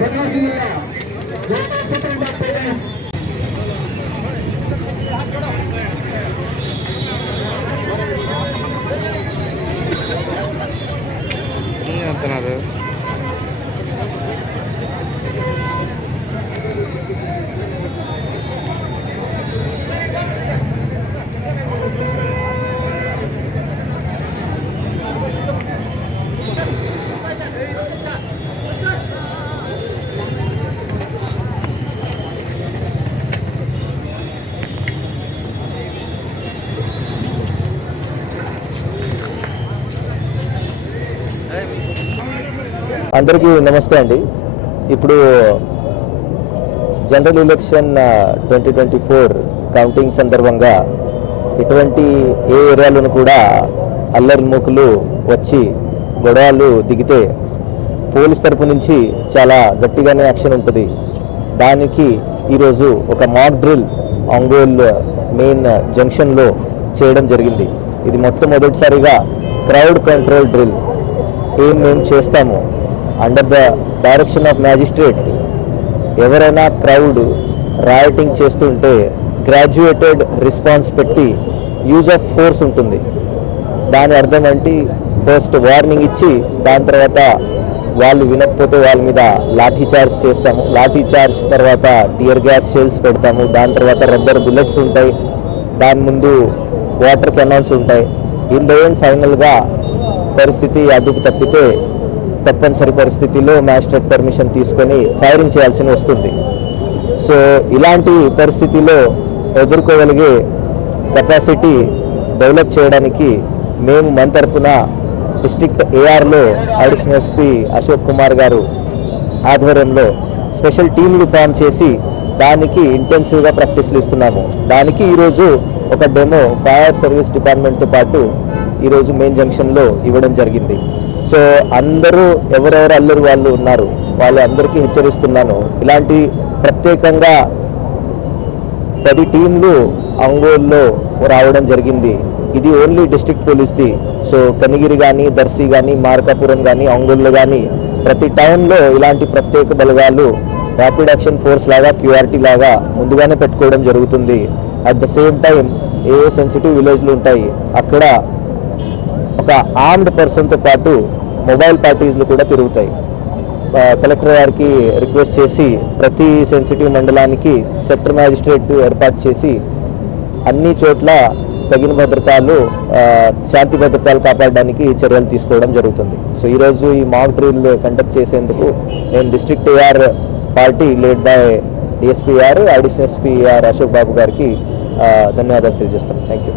प्रकाश అంటున్నారు. అందరికీ నమస్తే అండి. ఇప్పుడు జనరల్ ఎలక్షన్ 2024 కౌంటింగ్ సందర్భంగా ఇటువంటి ఏ ఏరియాలను కూడా అల్లరి మూకులు వచ్చి గొడవలు దిగితే పోలీస్ తరపు నుంచి చాలా గట్టిగానే యాక్షన్ ఉంటుంది. దానికి ఈరోజు ఒక మాక్ డ్రిల్ ఒంగోలు మెయిన్ జంక్షన్లో చేయడం జరిగింది. ఇది మొట్టమొదటిసారిగా క్రౌడ్ కంట్రోల్ డ్రిల్ మేము చేస్తాము. Under the direction of magistrate ఎవరైనా క్రౌడ్ రాయటింగ్ చేస్తుంటే గ్రాడ్యుయేటెడ్ రెస్పాన్స్ పెట్టి యూజ్ ఆఫ్ ఫోర్స్ ఉంటుంది. దాని అర్థం అంటే ఫస్ట్ వార్నింగ్ ఇచ్చి దాని తర్వాత వాళ్ళు వినకపోతే వాళ్ళ మీద లాఠీ చార్జ్ చేస్తాము. లాఠీ చార్జ్ తర్వాత టియర్ గ్యాస్ షెల్స్ పెడతాము. దాని తర్వాత రబ్బర్ బుల్లెట్స్ ఉంటాయి. దాని ముందు వాటర్ కెనాల్స్ ఉంటాయి. ఇన్ ద ఎండ్ ఫైనల్గా పరిస్థితి అదుపు తప్పితే తప్పనిసరి పరిస్థితిలో మ్యాజిస్ట్రేట్ పర్మిషన్ తీసుకొని ఫైరింగ్ చేయాల్సి వస్తుంది. సో ఇలాంటి పరిస్థితిలో ఎదుర్కోగలిగే కెపాసిటీ డెవలప్ చేయడానికి మేము మన తరఫున డిస్ట్రిక్ట్ ఏఆర్లో అడిషనల్ ఎస్పీ అశోక్ కుమార్ గారు ఆధ్వర్యంలో స్పెషల్ టీంలు ఫామ్ చేసి దానికి ఇంటెన్సివ్గా ప్రాక్టీస్లు ఇస్తున్నాము. దానికి ఈరోజు ఒక డెమో ఫైర్ సర్వీస్ డిపార్ట్మెంట్తో పాటు ఈరోజు మెయిన్ జంక్షన్లో ఇవ్వడం జరిగింది. సో అందరూ ఎవరెవరు అల్లరి వాళ్ళు ఉన్నారు వాళ్ళందరికీ హెచ్చరిస్తున్నాను. ఇలాంటి ప్రత్యేకంగా 10 టీంలు ఒంగోలులో రావడం జరిగింది. ఇది ఓన్లీ డిస్ట్రిక్ట్ పోలీస్ది. సో కనిగిరి కానీ, దర్శి కానీ, మార్కాపురం కానీ, ఒంగోలులో కానీ ప్రతి టౌన్లో ఇలాంటి ప్రత్యేక బలగాలు ర్యాపిడ్ యాక్షన్ ఫోర్స్ లాగా క్యూఆర్టీ లాగా ముందుగానే పెట్టుకోవడం జరుగుతుంది. At the same time a sensitive విలేజ్లు ఉంటాయి అక్కడ ఒక ఆర్మ్డ్ పర్సన్తో పాటు మొబైల్ పార్టీస్లు కూడా తిరుగుతాయి. కలెక్టర్ గారికి రిక్వెస్ట్ చేసి ప్రతి సెన్సిటివ్ మండలానికి సెక్టర్ మ్యాజిస్ట్రేట్ ఏర్పాటు చేసి అన్ని చోట్ల తగిన భద్రతలు శాంతి భద్రతలు కాపాడడానికి చర్యలు తీసుకోవడం జరుగుతుంది. సో ఈరోజు ఈ మాక్ డ్రిల్ కండక్ట్ చేసేందుకు నేను district AR party lead by DSP or additional SP or Ashok Babu గారికి ధన్యవాదాలు తెలియజేస్తాను. Thank you.